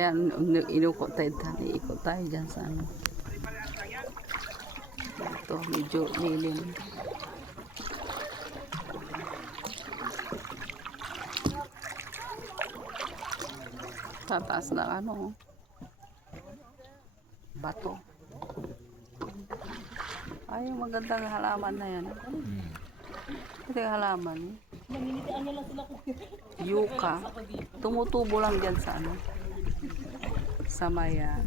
Kaya inukot tayo, ikot tayo dyan sa ano. Ito, medyo lilim. Tataas na ano, bato. Ay, magandang halaman na yan. Ito yung halaman. Yuka. Tumutubo lang dyan sa ano. Sa maya.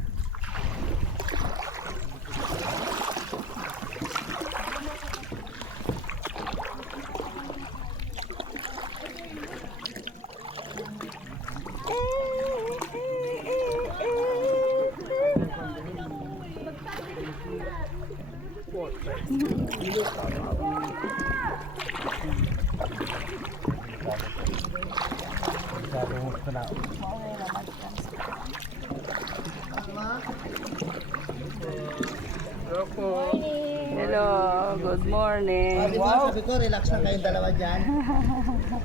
Hello, good morning. Wow, sabi ko, relax na kayong dalawa dyan.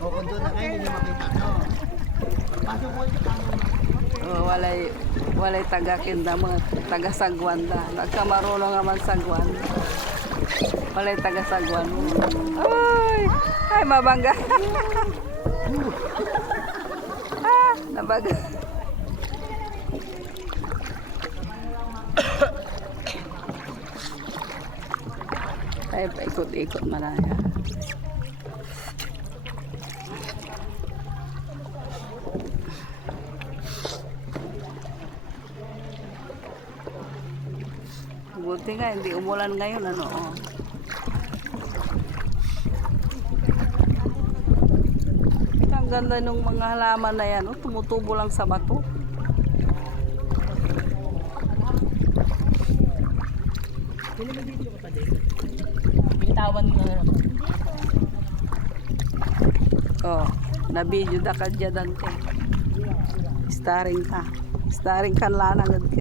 O kung doon na kayo, hindi makita, no? Pasok mo ito. Oh, walay taga-kinda, mga taga-sagwanda. Nagkamarunong naman sagwan. Walay taga-sagwan. Ay, mabangga. Nabaga. Tayo pa ikot-ikot malaya. Buti nga, hindi umulan ngayon, ano, oh. Ang ganda ng mga halaman na yan, oh, tumutubo lang sa bato. Oh, na-video da ka dyan, Dante. Starring ka. Starring kan lanang agad ka.